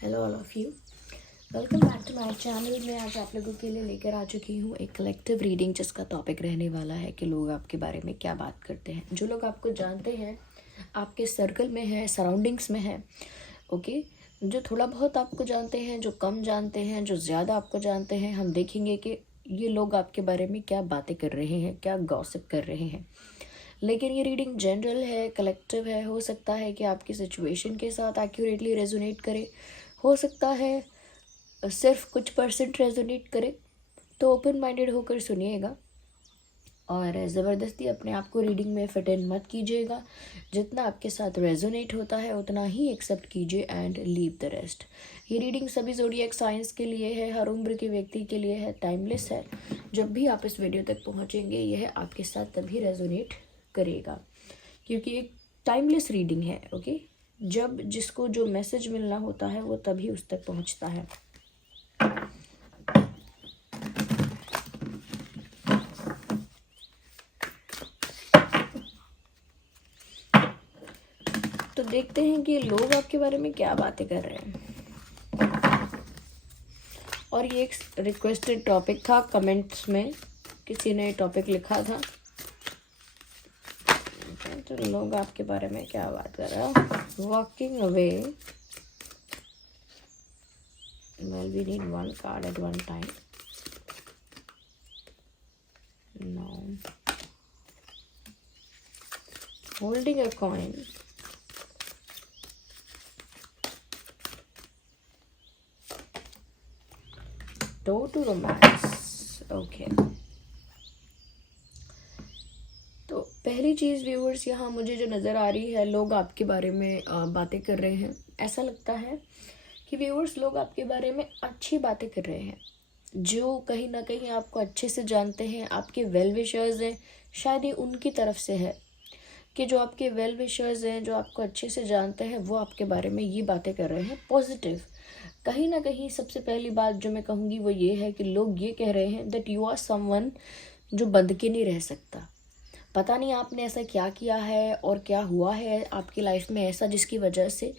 Hello all of you, welcome back to my channel. मैं आज आप लोगों के लिए लेकर आ चुकी हूँ एक कलेक्टिव रीडिंग जिसका टॉपिक रहने वाला है कि लोग आपके बारे में क्या बात करते हैं। जो लोग आपको जानते हैं, आपके सर्कल में है, सराउंडिंग्स में है, ओके। जो थोड़ा बहुत आपको जानते हैं, जो कम जानते हैं, जो ज़्यादा आपको जानते हैं, हम देखेंगे कि ये लोग आपके बारे में क्या बातें कर रहे हैं, क्या गॉसिप कर रहे हैं। लेकिन ये रीडिंग जनरल है, कलेक्टिव है। हो सकता है कि आपकी सिचुएशन के साथ एक्यूरेटली रेजोनेट करे, हो सकता है सिर्फ कुछ परसेंट रेजोनेट करे। तो ओपन माइंडेड होकर सुनिएगा और ज़बरदस्ती अपने आप को रीडिंग में फिट इन मत कीजिएगा। जितना आपके साथ रेजोनेट होता है उतना ही एक्सेप्ट कीजिए एंड लीव द रेस्ट। ये रीडिंग सभी ज़ोडिएक साइंस के लिए है, हर उम्र के व्यक्ति के लिए है, टाइमलेस है। जब भी आप इस वीडियो तक पहुँचेंगे यह आपके साथ तभी रेजोनेट करेगा, क्योंकि एक टाइमलेस रीडिंग है, ओके। जब जिसको जो मैसेज मिलना होता है वो तभी उस तक पहुंचता है। तो देखते हैं कि लोग आपके बारे में क्या बातें कर रहे हैं। और ये एक रिक्वेस्टेड टॉपिक था, कमेंट्स में किसी ने टॉपिक लिखा था। तो लोग आपके बारे में क्या बात कर रहे हैं। Walking away, well we need one card at one time. No, holding a coin, door to romance, okay. तो पहली चीज़ व्यूअर्स, यहाँ मुझे जो नज़र आ रही है, लोग आपके बारे में बातें कर रहे हैं। ऐसा लगता है कि व्यूअर्स लोग आपके बारे में अच्छी बातें कर रहे हैं। जो कहीं ना कहीं आपको अच्छे से जानते हैं, आपके वेल विशर्स हैं, शायद ये उनकी तरफ से है कि जो आपके वेल विशर्स हैं, जो आपको अच्छे से जानते हैं, वो आपके बारे में ये बातें कर रहे हैं पॉजिटिव। कहीं ना कहीं सबसे पहली बात जो मैं कहूँगी वो ये है कि लोग ये कह रहे हैं दैट यू आर समवन जो बंध के नहीं रह सकता। पता नहीं आपने ऐसा क्या किया है और क्या हुआ है आपकी लाइफ में ऐसा जिसकी वजह से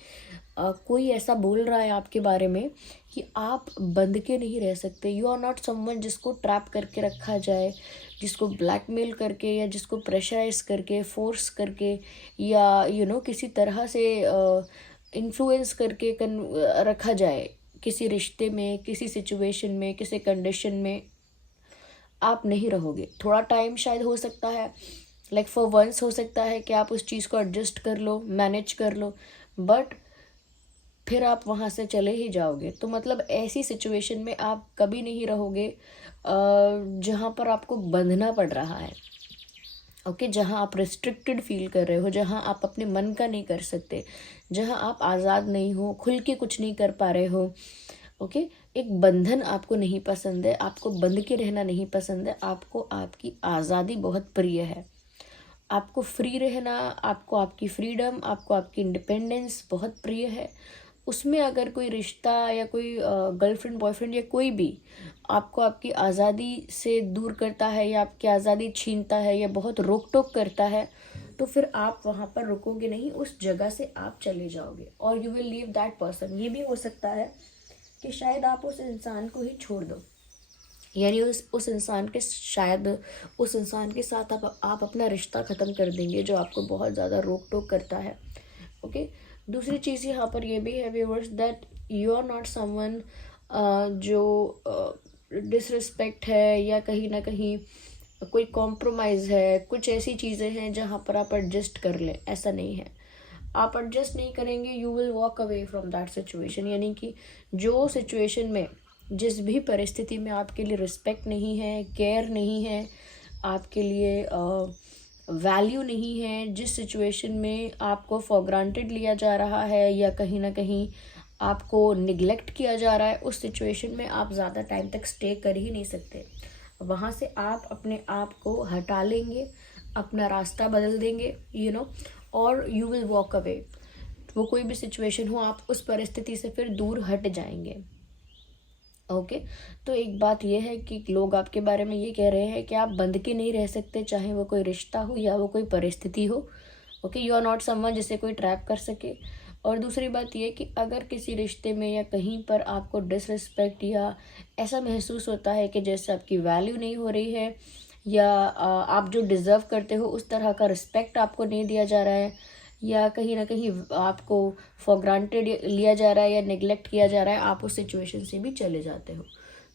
कोई ऐसा बोल रहा है आपके बारे में कि आप बंध के नहीं रह सकते। यू आर नॉट समवन जिसको ट्रैप करके रखा जाए, जिसको ब्लैकमेल करके या जिसको प्रेशराइज करके, फोर्स करके या किसी तरह से इन्फ्लुएंस करके रखा जाए किसी रिश्ते में, किसी सिचुएशन में, किसी कंडीशन में। आप नहीं रहोगे। थोड़ा टाइम शायद हो सकता है, लाइक फॉर वंस हो सकता है कि आप उस चीज़ को एडजस्ट कर लो, मैनेज कर लो, बट फिर आप वहाँ से चले ही जाओगे। तो मतलब ऐसी सिचुएशन में आप कभी नहीं रहोगे जहाँ पर आपको बंधना पड़ रहा है, ओके। जहाँ आप रिस्ट्रिक्टेड फील कर रहे हो, जहाँ आप अपने मन का नहीं कर सकते, जहाँ आप आज़ाद नहीं हो, खुल के कुछ नहीं कर पा रहे हो, ओके। एक बंधन आपको नहीं पसंद है, आपको बंध के रहना नहीं पसंद है, आपको आपकी आज़ादी बहुत प्रिय है, आपको फ्री रहना, आपको आपकी फ्रीडम, आपको आपकी इंडिपेंडेंस बहुत प्रिय है। उसमें अगर कोई रिश्ता या कोई गर्लफ्रेंड बॉयफ्रेंड या कोई भी आपको आपकी आज़ादी से दूर करता है या आपकी आज़ादी छीनता है या बहुत रोक टोक करता है, तो फिर आप वहाँ पर रुकोगे नहीं, उस जगह से आप चले जाओगे और you will leave that person. ये भी हो सकता है कि शायद आप उस इंसान को ही छोड़ दो, यानी उस इंसान के शायद उस इंसान के साथ आप अपना रिश्ता ख़त्म कर देंगे जो आपको बहुत ज़्यादा रोक टोक करता है, ओके। दूसरी चीज़ यहाँ पर ये भी है viewers that you are not someone जो डिसरिस्पेक्ट है या कहीं ना कहीं कोई कॉम्प्रोमाइज़ है, कुछ ऐसी चीज़ें हैं जहाँ पर आप एडजस्ट कर लें, ऐसा नहीं है। आप एडजस्ट नहीं करेंगे, you will walk away from that situation. यानी कि जो सिचुएशन में, जिस भी परिस्थिति में आपके लिए रिस्पेक्ट नहीं है, केयर नहीं है, आपके लिए वैल्यू नहीं है, जिस सिचुएशन में आपको फॉर ग्रांटेड लिया जा रहा है या कहीं ना कहीं आपको निगलेक्ट किया जा रहा है, उस सिचुएशन में आप ज़्यादा टाइम तक स्टे कर ही नहीं सकते। वहाँ से आप अपने आप को हटा लेंगे, अपना रास्ता बदल देंगे, और यू विल वॉक अवे। वो कोई भी सिचुएशन हो, आप उस परिस्थिति से फिर दूर हट जाएंगे, ओके। तो एक बात ये है कि लोग आपके बारे में ये कह रहे हैं कि आप बंध के नहीं रह सकते, चाहे वो कोई रिश्ता हो या वो कोई परिस्थिति हो, okay. You are not someone जिसे कोई ट्रैप कर सके। और दूसरी बात ये कि अगर किसी रिश्ते में या कहीं पर आपको डिसरिस्पेक्ट या ऐसा महसूस होता है कि जैसे आपकी वैल्यू नहीं हो रही है, या आप जो डिज़र्व करते हो उस तरह का रिस्पेक्ट आपको नहीं दिया जा रहा है, या कहीं ना कहीं आपको फॉर ग्रांटेड लिया जा रहा है या नेग्लेक्ट किया जा रहा है, आप उस सिचुएशन से भी चले जाते हो।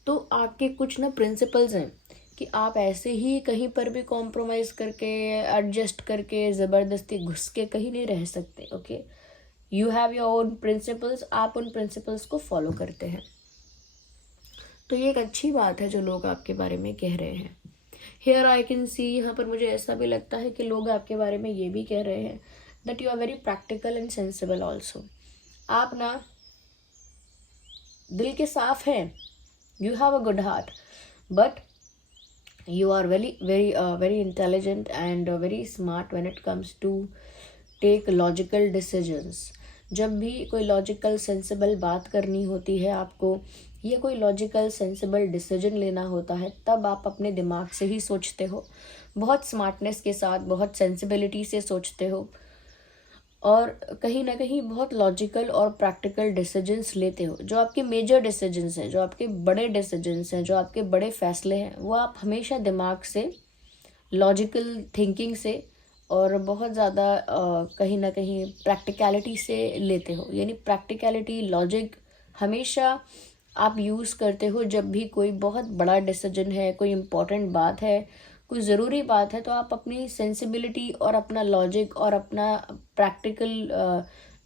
तो आपके कुछ ना प्रिंसिपल्स हैं कि आप ऐसे ही कहीं पर भी कॉम्प्रोमाइज़ करके, एडजस्ट करके, ज़बरदस्ती घुस के कहीं नहीं रह सकते। Okay, you have your own principles, आप उन प्रिंसिपल्स को फॉलो करते हैं। तो ये एक अच्छी बात है जो लोग आपके बारे में कह रहे हैं। हेयर आई कैन सी, यहाँ पर मुझे ऐसा भी लगता है कि लोग आपके बारे में ये भी कह रहे हैं that you are very practical and sensible also. आप ना दिल के साफ हैं, you have a good heart, but you are very intelligent and very smart when it comes to take logical decisions। जब भी कोई लॉजिकल सेंसिबल बात करनी होती है आपको, या कोई लॉजिकल सेंसिबल डिसीजन लेना होता है, तब आप अपने दिमाग से ही सोचते हो, बहुत स्मार्टनेस के साथ, बहुत सेंसिबिलिटी से सोचते हो, और कहीं ना कहीं बहुत लॉजिकल और प्रैक्टिकल डिसीजंस लेते हो। जो आपके मेजर डिसीजंस हैं, जो आपके बड़े डिसीजंस हैं, जो आपके बड़े फैसले हैं, वो आप हमेशा दिमाग से, लॉजिकल थिंकिंग से और बहुत ज़्यादा कहीं ना कहीं प्रैक्टिकलिटी से लेते हो। यानी प्रैक्टिकलिटी, लॉजिक हमेशा आप यूज़ करते हो जब भी कोई बहुत बड़ा डिसीजन है, कोई इम्पोर्टेंट बात है, कोई ज़रूरी बात है, तो आप अपनी सेंसिबिलिटी और अपना लॉजिक और अपना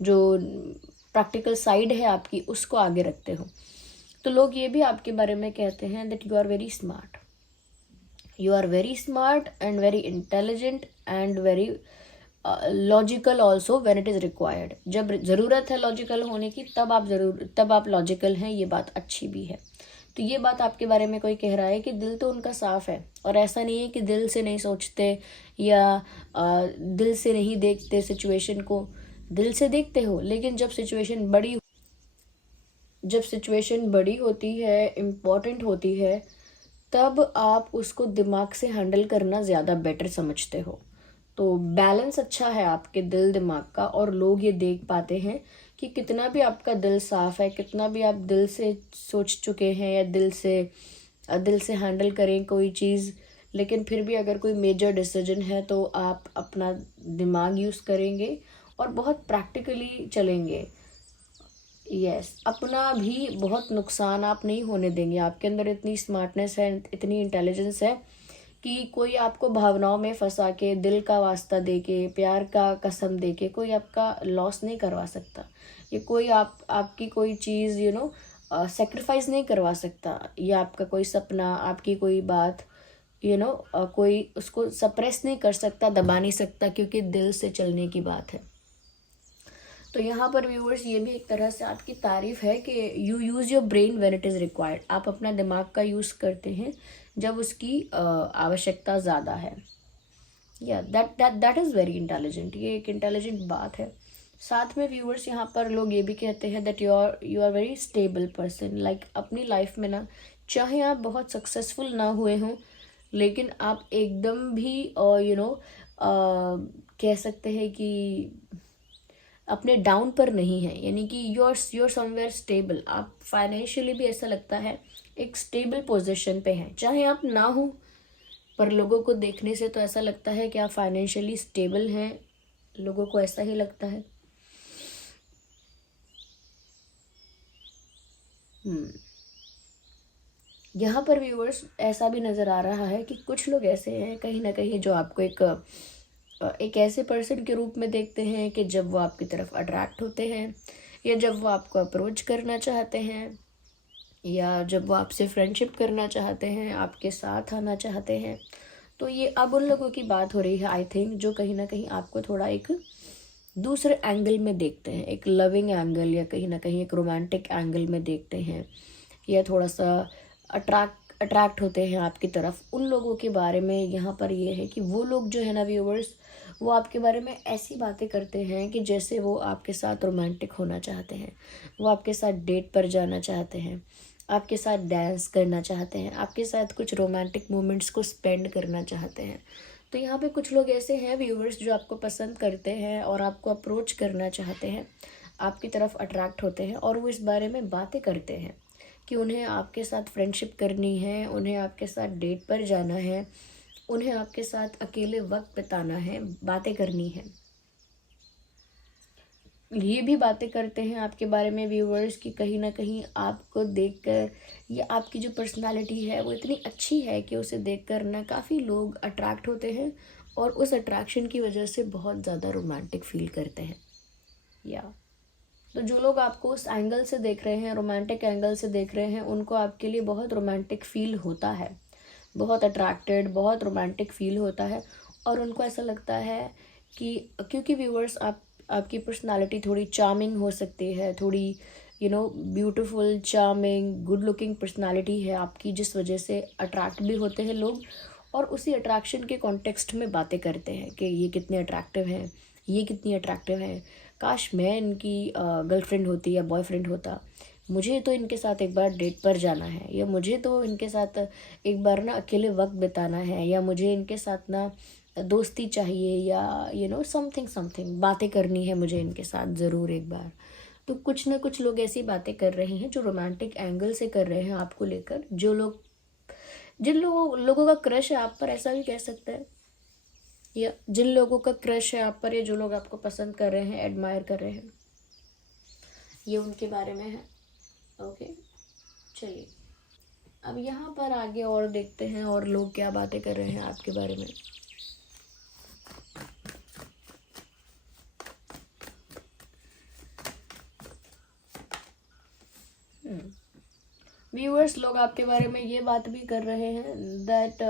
जो प्रैक्टिकल साइड है आपकी, उसको आगे रखते हो। तो लोग ये भी आपके बारे में कहते हैं that you are very smart, you are very smart and very intelligent and very logical also when it is required. जब ज़रूरत है लॉजिकल होने की, तब आप लॉजिकल हैं, ये बात अच्छी भी है। तो ये बात आपके बारे में कोई कह रहा है कि दिल तो उनका साफ है, और ऐसा नहीं है कि दिल से नहीं सोचते या दिल से नहीं देखते सिचुएशन को। दिल से देखते हो, लेकिन जब सिचुएशन बड़ी होती है, इम्पोर्टेंट होती है, तब आप उसको दिमाग से हैंडल करना ज़्यादा बेटर समझते हो। तो बैलेंस अच्छा है आपके दिल दिमाग का, और लोग ये देख पाते हैं कि कितना भी आपका दिल साफ है, कितना भी आप दिल से सोच चुके हैं या दिल से हैंडल करें कोई चीज़, लेकिन फिर भी अगर कोई मेजर डिसीजन है तो आप अपना दिमाग यूज़ करेंगे और बहुत प्रैक्टिकली चलेंगे। यस, अपना भी बहुत नुकसान आप नहीं होने देंगे। आपके अंदर इतनी स्मार्टनेस है, इतनी इंटेलिजेंस है कि कोई आपको भावनाओं में फंसा के, दिल का वास्ता दे के, प्यार का कसम दे के कोई आपका लॉस नहीं करवा सकता। ये कोई आपकी कोई चीज़ सेक्रीफाइस नहीं करवा सकता, या आपका कोई सपना, आपकी कोई बात कोई उसको सप्रेस नहीं कर सकता, दबा नहीं सकता, क्योंकि दिल से चलने की बात है। तो यहाँ पर व्यूअर्स, ये भी एक तरह से आपकी तारीफ है कि you use your brain when it is required. आप अपना दिमाग का यूज़ करते हैं जब उसकी आवश्यकता ज़्यादा है। या दैट इज़ वेरी इंटेलिजेंट। ये एक इंटेलिजेंट बात है। साथ में व्यूअर्स, यहाँ पर लोग ये भी कहते हैं that you are very stable person. Like अपनी लाइफ में ना, चाहे आप बहुत सक्सेसफुल ना हुए हों, लेकिन आप एकदम भी कह सकते हैं कि अपने डाउन पर नहीं है। यानी कि यू आर समवेयर स्टेबल। आप फाइनेंशियली भी ऐसा लगता है एक स्टेबल पोजीशन पे हैं, चाहे आप ना हो, पर लोगों को देखने से तो ऐसा लगता है कि आप फाइनेंशियली स्टेबल हैं। लोगों को ऐसा ही लगता है। यहाँ पर व्यूअर्स, ऐसा भी नज़र आ रहा है कि कुछ लोग ऐसे हैं कहीं ना कहीं जो आपको एक ऐसे पर्सन के रूप में देखते हैं कि जब वो आपकी तरफ अट्रैक्ट होते हैं, या जब वो आपको अप्रोच करना चाहते हैं, या जब वो आपसे फ्रेंडशिप करना चाहते हैं, आपके साथ आना चाहते हैं, तो ये अब उन लोगों की बात हो रही है आई थिंक, जो कहीं ना कहीं आपको थोड़ा एक दूसरे एंगल में देखते हैं, एक लविंग एंगल, या कहीं ना कहीं एक रोमांटिक एंगल में देखते हैं, या थोड़ा सा अट्रैक्ट होते हैं आपकी तरफ। उन लोगों के बारे में यहाँ पर ये है कि वो लोग जो है ना व्यूवर्स, वो आपके बारे में ऐसी बातें करते हैं कि जैसे वो आपके साथ रोमांटिक होना चाहते हैं, वो आपके साथ डेट पर जाना चाहते हैं, आपके साथ डांस करना चाहते हैं, आपके साथ कुछ रोमांटिक मोमेंट्स को स्पेंड करना चाहते हैं। तो यहाँ पे कुछ लोग ऐसे हैं व्यूवर्स जो आपको पसंद करते हैं और आपको अप्रोच करना चाहते हैं। आपकी तरफ अट्रैक्ट होते हैं और वो इस बारे में बातें करते हैं कि उन्हें आपके साथ फ्रेंडशिप करनी है, उन्हें आपके साथ डेट पर जाना है, उन्हें आपके साथ अकेले वक्त बिताना है, बातें करनी है। ये भी बातें करते हैं आपके बारे में व्यूवर्स कि कहीं ना कहीं आपको देखकर, या आपकी जो पर्सनालिटी है वो इतनी अच्छी है कि उसे देखकर ना काफ़ी लोग अट्रैक्ट होते हैं और उस अट्रैक्शन की वजह से बहुत ज़्यादा रोमांटिक फील करते हैं। या तो जो लोग आपको उस एंगल से देख रहे हैं, रोमांटिक एंगल से देख रहे हैं, उनको आपके लिए बहुत रोमांटिक फील होता है, बहुत अट्रैक्टेड, बहुत रोमांटिक फील होता है। और उनको ऐसा लगता है कि क्योंकि व्यूअर्स आपकी पर्सनालिटी थोड़ी चार्मिंग हो सकती है, थोड़ी beautiful, charming, good looking personality है आपकी, जिस वजह से अट्रैक्ट भी होते हैं लोग और उसी अट्रैक्शन के कॉन्टेक्स्ट में बातें करते हैं कि ये कितने अट्रैक्टिव हैं, ये कितनी अट्रैक्टिव हैं, काश मैं इनकी गर्लफ्रेंड होती या बॉयफ्रेंड होता, मुझे तो इनके साथ एक बार डेट पर जाना है, या मुझे तो इनके साथ एक बार ना अकेले वक्त बिताना है, या मुझे इनके साथ ना दोस्ती चाहिए, या समथिंग समथिंग बातें करनी है मुझे इनके साथ ज़रूर एक बार। तो कुछ ना कुछ लोग ऐसी बातें कर रहे हैं जो रोमांटिक एंगल से कर रहे हैं आपको लेकर। जो लोग, जिन लोगों का क्रश है आप पर, ऐसा भी कह सकते हैं, या जिन लोगों का क्रश है आप पर, या जो लोग आपको पसंद कर रहे हैं, एडमायर कर रहे हैं, ये उनके बारे में है। ओके, चलिए अब यहाँ पर आगे और देखते हैं और लोग क्या बातें कर रहे हैं आपके बारे में। व्यूअर्स, लोग आपके बारे में ये बात भी कर रहे हैं दैट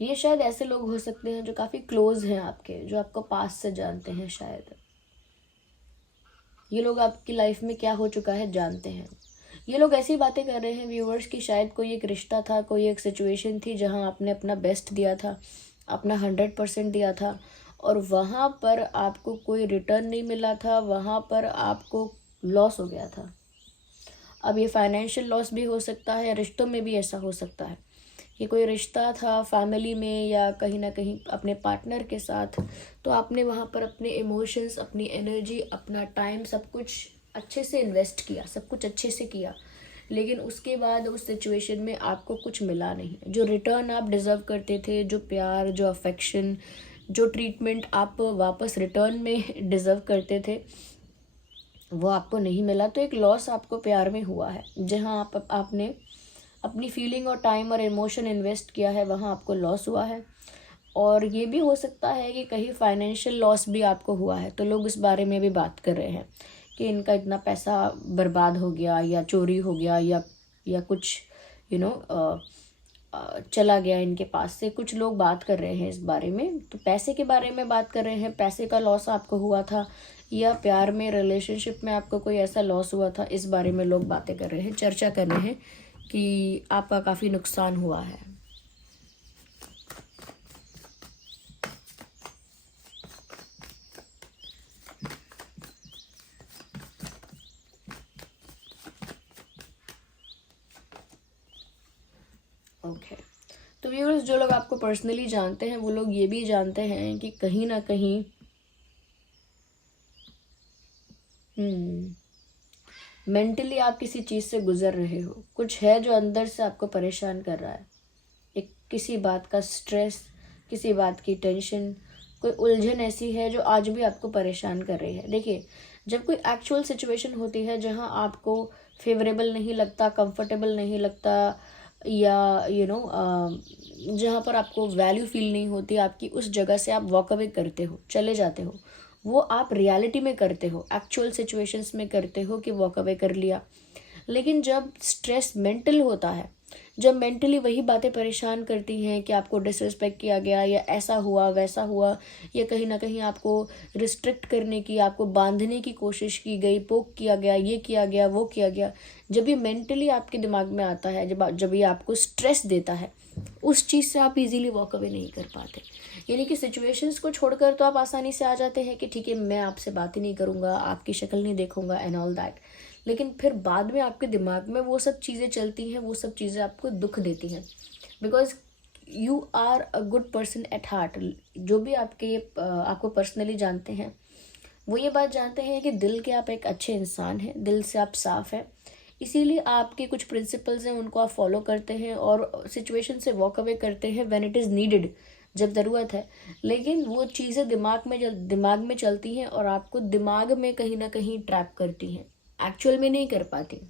ये शायद ऐसे लोग हो सकते हैं जो काफ़ी क्लोज हैं आपके, जो आपको पास से जानते हैं। शायद ये लोग आपकी लाइफ में क्या हो चुका है जानते हैं। ये लोग ऐसी बातें कर रहे हैं व्यूअर्स कि शायद कोई एक रिश्ता था, कोई एक सिचुएशन थी जहां आपने अपना बेस्ट दिया था, अपना 100% दिया था, और वहां पर आपको कोई रिटर्न नहीं मिला था, वहां पर आपको लॉस हो गया था। अब ये फाइनेंशियल लॉस भी हो सकता है, रिश्तों में भी ऐसा हो सकता है कि कोई रिश्ता था फैमिली में या कहीं ना कहीं अपने पार्टनर के साथ, तो आपने वहाँ पर अपने इमोशंस, अपनी एनर्जी, अपना टाइम, सब कुछ अच्छे से इन्वेस्ट किया, सब कुछ अच्छे से किया, लेकिन उसके बाद उस सिचुएशन में आपको कुछ मिला नहीं। जो रिटर्न आप डिज़र्व करते थे, जो प्यार, जो अफेक्शन, जो ट्रीटमेंट आप वापस रिटर्न में डिज़र्व करते थे, वो आपको नहीं मिला। तो एक लॉस आपको प्यार में हुआ है। जहाँ आपने अपनी फीलिंग और टाइम और इमोशन इन्वेस्ट किया है, वहाँ आपको लॉस हुआ है। और ये भी हो सकता है कि कहीं फाइनेंशियल लॉस भी आपको हुआ है, तो लोग इस बारे में भी बात कर रहे हैं कि इनका इतना पैसा बर्बाद हो गया, या चोरी हो गया, या कुछ यू नो चला गया इनके पास से। कुछ लोग बात कर रहे हैं इस बारे में, तो पैसे के बारे में बात कर रहे हैं, पैसे का लॉस आपको हुआ था, या प्यार में, रिलेशनशिप में आपको कोई ऐसा लॉस हुआ था, इस बारे में लोग बातें कर रहे हैं, चर्चा कर रहे हैं कि आपका काफ़ी नुकसान हुआ है। ओके, तो व्यूअर्स, जो लोग आपको पर्सनली जानते हैं वो लोग ये भी जानते हैं कि कहीं ना कहीं मेंटली आप किसी चीज़ से गुजर रहे हो। कुछ है जो अंदर से आपको परेशान कर रहा है, एक किसी बात का स्ट्रेस, किसी बात की टेंशन, कोई उलझन ऐसी है जो आज भी आपको परेशान कर रही है। देखिए, जब कोई एक्चुअल सिचुएशन होती है जहां आपको फेवरेबल नहीं लगता, कंफर्टेबल नहीं लगता, या जहां पर आपको वैल्यू फील नहीं होती आपकी, उस जगह से आप वॉक अवे करते हो, चले जाते हो। वो आप रियलिटी में करते हो, एक्चुअल सिचुएशंस में करते हो कि वॉक अवे कर लिया। लेकिन जब स्ट्रेस मेंटल होता है, जब मेंटली वही बातें परेशान करती हैं कि आपको डिसरिस्पेक्ट किया गया, या ऐसा हुआ वैसा हुआ, या कहीं ना कहीं आपको रिस्ट्रिक्ट करने की, आपको बांधने की कोशिश की गई, पोक किया गया, ये किया गया, वो किया गया, जब ये मेंटली आपके दिमाग में आता है, जब ये आपको स्ट्रेस देता है, उस चीज़ से आप इजीली वॉक अवे नहीं कर पाते। यानी कि सिचुएशंस को छोड़कर तो आप आसानी से आ जाते हैं कि ठीक है, मैं आपसे बात ही नहीं करूँगा, आपकी शक्ल नहीं देखूंगा एंड ऑल दैट। लेकिन फिर बाद में आपके दिमाग में वो सब चीज़ें चलती हैं, वो सब चीज़ें आपको दुख देती हैं, because you are a good person at heart. जो भी आपको पर्सनली जानते हैं वो ये बात जानते हैं कि दिल के आप एक अच्छे इंसान हैं, दिल से आप साफ हैं, इसीलिए आपके कुछ प्रिंसिपल्स हैं उनको आप फॉलो करते हैं और सिचुएशन से वॉक अवे करते हैं व्हेन इट इज़ नीडेड, जब ज़रूरत है। लेकिन वो चीज़ें दिमाग में चलती हैं और आपको दिमाग में कहीं ना कहीं ट्रैप करती हैं, एक्चुअल में नहीं कर पाती।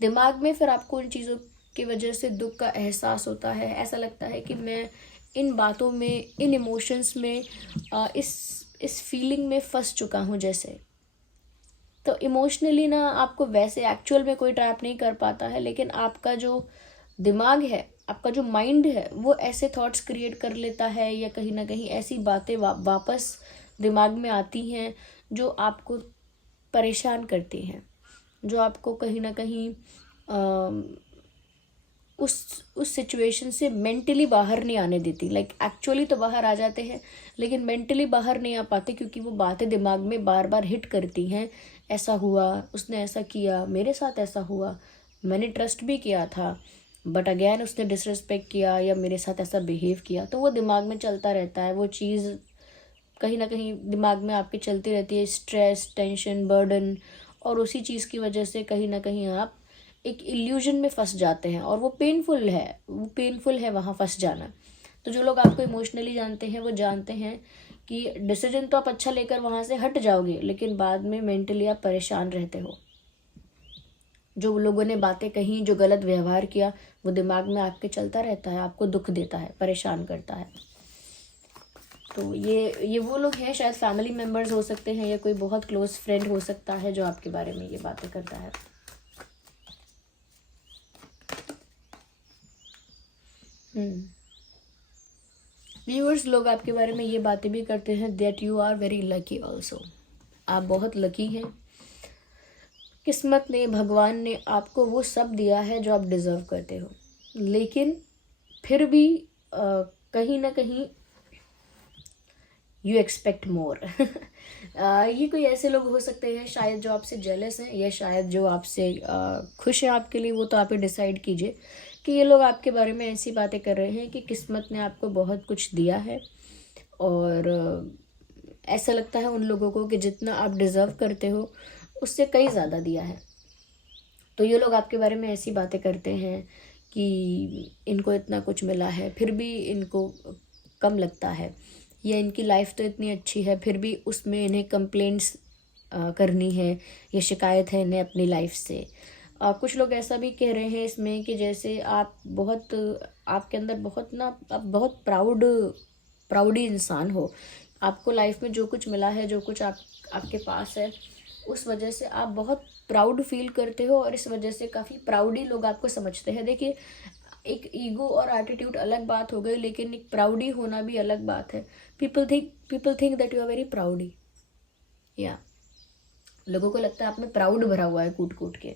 दिमाग में फिर आपको उन चीज़ों की वजह से दुख का एहसास होता है, ऐसा लगता है कि मैं इन बातों में, इन इमोशंस में, इस फीलिंग में फंस चुका हूँ जैसे। तो इमोशनली ना आपको वैसे एक्चुअल में कोई ट्रैप नहीं कर पाता है, लेकिन आपका जो दिमाग है, आपका जो माइंड है, वो ऐसे थॉट्स क्रिएट कर लेता है या कहीं ना कहीं ऐसी बातें वापस दिमाग में आती हैं जो आपको परेशान करती हैं, जो आपको कहीं ना कहीं उस सिचुएशन से मेंटली बाहर नहीं आने देती। लाइक एक्चुअली तो बाहर आ जाते हैं लेकिन मेंटली बाहर नहीं आ पाते, क्योंकि वो बातें दिमाग में बार बार हिट करती हैं। ऐसा हुआ, उसने ऐसा किया, मेरे साथ ऐसा हुआ, मैंने ट्रस्ट भी किया था बट अगेन उसने डिसरिस्पेक्ट किया या मेरे साथ ऐसा बिहेव किया। तो वो दिमाग में चलता रहता है, वो चीज़ कहीं ना कहीं दिमाग में आपके चलती रहती है, स्ट्रेस, टेंशन, बर्डन। और उसी चीज़ की वजह से कहीं ना कहीं आप एक इल्यूजन में फंस जाते हैं और वो पेनफुल है वहाँ फंस जाना। तो जो लोग आपको इमोशनली जानते हैं वो जानते हैं कि डिसीजन तो आप अच्छा लेकर वहाँ से हट जाओगे, लेकिन बाद में मेंटली आप परेशान रहते हो। जो लोगों ने बातें कही, जो गलत व्यवहार किया, वो दिमाग में आपके चलता रहता है, आपको दुख देता है, परेशान करता है। तो ये वो लोग हैं, शायद फैमिली मेम्बर्स हो सकते हैं या कोई बहुत क्लोज फ्रेंड हो सकता है जो आपके बारे में ये बातें करता है। व्यूअर्स, लोग आपके बारे में ये बातें भी करते हैं that you are very lucky also. आप बहुत लकी हैं। किस्मत ने, भगवान ने आपको वो सब दिया है जो आप डिज़र्व करते हो, लेकिन फिर भी कहीं ना कहीं यू एक्सपेक्ट मोर। ये कोई ऐसे लोग हो सकते हैं शायद जो आपसे जेलस हैं, या शायद जो आपसे खुश हैं आपके लिए, वो तो आप ही डिसाइड कीजिए कि ये लोग आपके बारे में ऐसी बातें कर रहे हैं कि किस्मत ने आपको बहुत कुछ दिया है और ऐसा लगता है उन लोगों को कि जितना आप डिज़र्व करते हो उससे कई ज़्यादा दिया है। तो ये लोग आपके बारे में ऐसी बातें करते हैं कि इनको इतना कुछ मिला है फिर भी इनको कम लगता है, या इनकी लाइफ तो इतनी अच्छी है फिर भी उसमें इन्हें कंप्लेंट्स करनी है या शिकायत है इन्हें अपनी लाइफ से। कुछ लोग ऐसा भी कह रहे हैं इसमें कि जैसे आपके अंदर आप बहुत प्राउडी इंसान हो। आपको लाइफ में जो कुछ मिला है, जो कुछ आपके पास है, उस वजह से आप बहुत प्राउड फील करते हो और इस वजह से काफ़ी प्राउडी लोग आपको समझते हैं। देखिए, एक ईगो और एटीट्यूड अलग बात हो गई, लेकिन एक प्राउडी होना भी अलग बात है। People think that you are very proudy. या लोगों को लगता है आप में प्राउड भरा हुआ है कूट कूट के।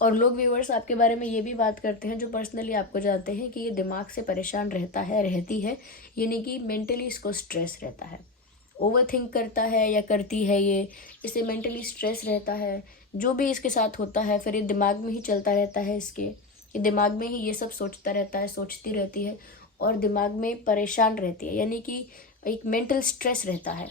और लोग व्यूअर्स आपके बारे में ये भी बात करते हैं जो पर्सनली आपको जानते हैं कि ये दिमाग से परेशान रहती है, यानी कि मेंटली इसको स्ट्रेस रहता है, ओवर थिंक करता है या करती है, ये इसे मेंटली स्ट्रेस रहता है। जो भी इसके साथ होता है फिर ये दिमाग में ही चलता रहता है, ये दिमाग में ही ये सब सोचता रहता है, सोचती रहती है और दिमाग में परेशान रहती है, यानी कि एक मेंटल स्ट्रेस रहता है।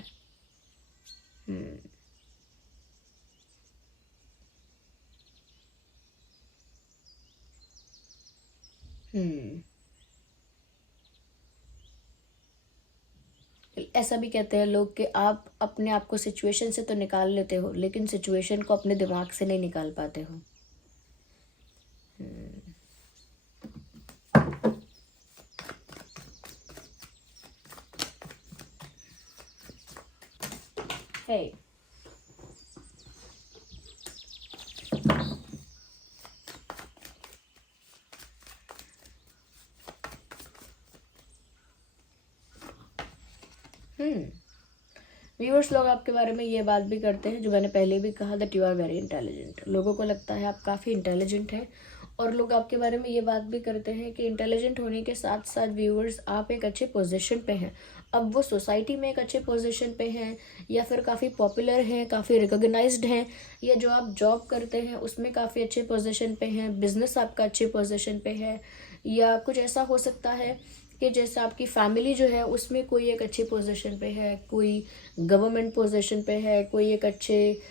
ऐसा भी कहते हैं लोग कि आप अपने आप को सिचुएशन से तो निकाल लेते हो, लेकिन सिचुएशन को अपने दिमाग से नहीं निकाल पाते हो। Hey. व्यूअर्स, लोग आपके बारे में ये बात भी करते हैं जो मैंने पहले भी कहा, that you are very intelligent. लोगों को लगता है आप काफ़ी इंटेलिजेंट हैं और लोग आपके बारे में ये बात भी करते हैं कि इंटेलिजेंट होने के साथ साथ व्यूअर्स आप एक अच्छे पोजीशन पे हैं। अब वो सोसाइटी में एक अच्छे पोजीशन पे हैं या फिर काफ़ी पॉपुलर हैं, काफ़ी रिकॉग्नाइज्ड हैं, या जो आप जॉब करते हैं उसमें काफ़ी अच्छे पोजीशन पे हैं, बिजनेस आपका अच्छे पोजीशन पे है, या कुछ ऐसा हो सकता है कि जैसे आपकी फैमिली जो है उसमें कोई एक अच्छी पोजीशन पे है, कोई गवर्नमेंट पोजीशन पे है, कोई एक अच्छे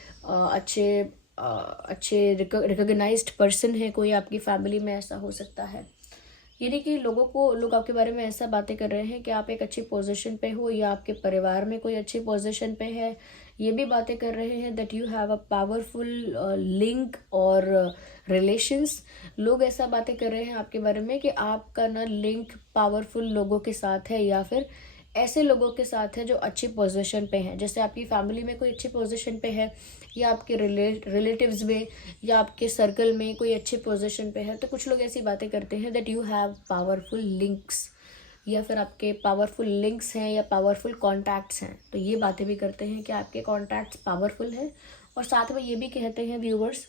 रिकॉग्नाइज्ड पर्सन है कोई आपकी फैमिली में, ऐसा हो सकता है। यानी कि लोग आपके बारे में ऐसा बातें कर रहे हैं कि आप एक अच्छी पोजीशन पे हो, या आपके परिवार में कोई अच्छी पोजीशन पे है। ये भी बातें कर रहे हैं that you have a powerful link और रिलेशंस। लोग ऐसा बातें कर रहे हैं आपके बारे में कि आपका ना लिंक पावरफुल लोगों के साथ है, या फिर ऐसे लोगों के साथ है जो अच्छी पोजीशन पे हैं। जैसे आपकी फैमिली में कोई अच्छी पोजीशन पे है, या आपके रिलेटिव्स में, या आपके सर्कल में कोई अच्छी पोजीशन पे है, तो कुछ लोग ऐसी बातें करते हैं that you have powerful links, या फिर आपके पावरफुल लिंक्स हैं या पावरफुल कॉन्टैक्ट्स हैं। तो ये बातें भी करते हैं कि आपके कॉन्टैक्ट्स पावरफुल हैं। और साथ में ये भी कहते हैं viewers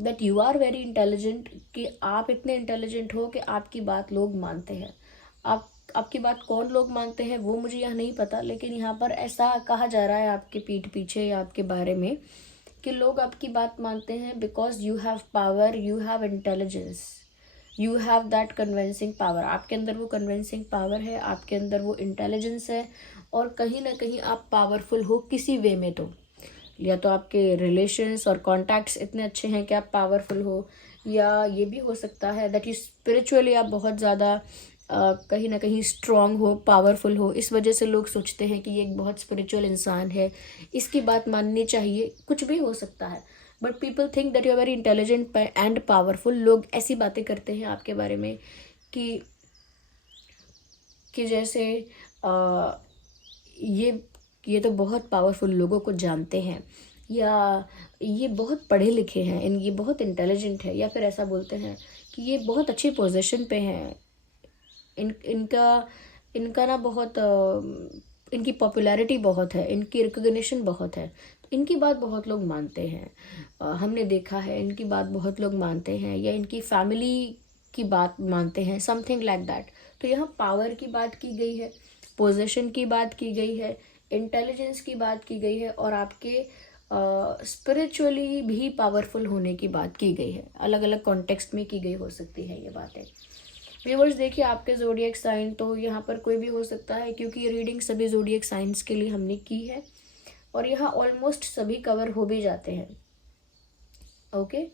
that you are very intelligent, कि आप इतने इंटेलिजेंट हो कि आपकी बात लोग मानते हैं। आपकी बात कौन लोग मानते हैं वो मुझे यहाँ नहीं पता, लेकिन यहाँ पर ऐसा कहा जा रहा है आपके पीठ पीछे या आपके बारे में कि लोग आपकी बात मानते हैं because you have power, you have intelligence, you have that convincing power. आपके अंदर वो कन्विंसिंग पावर है, आपके अंदर वो इंटेलिजेंस है, और कहीं ना कहीं आप पावरफुल हो किसी वे में। तो या तो आपके रिलेशंस और कॉन्टैक्ट्स इतने अच्छे हैं कि आप पावरफुल हो, या ये भी हो सकता है दैट यू स्पिरिचुअली आप बहुत ज़्यादा कहीं ना कहीं स्ट्रांग हो, पावरफुल हो। इस वजह से लोग सोचते हैं कि ये एक बहुत स्पिरिचुअल इंसान है, इसकी बात माननी चाहिए। कुछ भी हो सकता है, but people think that you are very intelligent and powerful. लोग ऐसी बातें करते हैं आपके बारे में कि जैसे आ, ये तो बहुत पावरफुल लोगों को जानते हैं, या ये बहुत पढ़े लिखे हैं, ये बहुत इंटेलिजेंट है, या फिर ऐसा बोलते हैं कि ये बहुत अच्छी पोजीशन पे हैं, इनका ना बहुत इनकी पॉपुलैरिटी बहुत है, इनकी रिकॉग्निशन बहुत है, तो इनकी बात बहुत लोग मानते हैं। हमने देखा है इनकी बात बहुत लोग मानते हैं, या इनकी फैमिली की बात मानते हैं, समथिंग लाइक दैट। तो यहाँ पावर की बात की गई है, पोजीशन की बात की गई है, इंटेलिजेंस की बात की गई है, और आपके स्पिरिचुअली भी पावरफुल होने की बात की गई है। अलग अलग कॉन्टेक्स्ट में की गई हो सकती है ये बातें। व्यूवर्स देखिए, आपके ज़ोडिएक साइन तो यहाँ पर कोई भी हो सकता है, क्योंकि ये रीडिंग सभी ज़ोडिएक साइंस के लिए हमने की है, और यहाँ ऑलमोस्ट सभी कवर हो भी जाते हैं। ओके,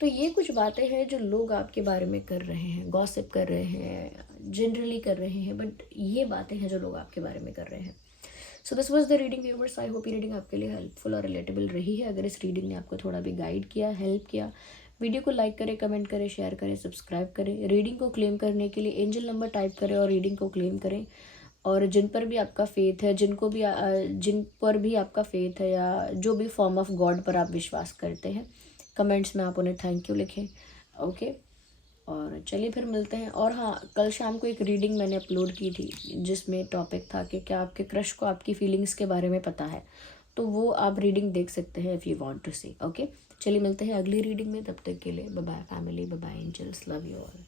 तो ये कुछ बातें हैं जो लोग आपके बारे में कर रहे हैं, गॉसिप कर रहे हैं, जनरली कर रहे हैं, बट ये बातें हैं जो लोग आपके बारे में कर रहे हैं। So this was the reading viewers. I hope ये रीडिंग आपके लिए हेल्पफुल और रिलेटेबल रही है। अगर इस रीडिंग ने आपको थोड़ा भी गाइड किया, हेल्प किया, वीडियो को लाइक करें, कमेंट करें, शेयर करें, सब्सक्राइब करें। रीडिंग को क्लेम करने के लिए एंजल नंबर टाइप करें और रीडिंग को क्लेम करें। और जिन पर भी आपका फेथ है, जिन पर भी आपका फेथ है, या जो भी फॉर्म ऑफ गॉड पर आप विश्वास करते हैं, कमेंट्स में आप उन्हें थैंक यू लिखें। ओके, और चलिए फिर मिलते हैं। और हाँ, कल शाम को एक रीडिंग मैंने अपलोड की थी जिसमें टॉपिक था कि क्या आपके क्रश को आपकी फीलिंग्स के बारे में पता है, तो वो आप रीडिंग देख सकते हैं if you want to see. Okay, चलिए मिलते हैं अगली रीडिंग में। तब तक के लिए bye bye family, bye bye angels, love you all.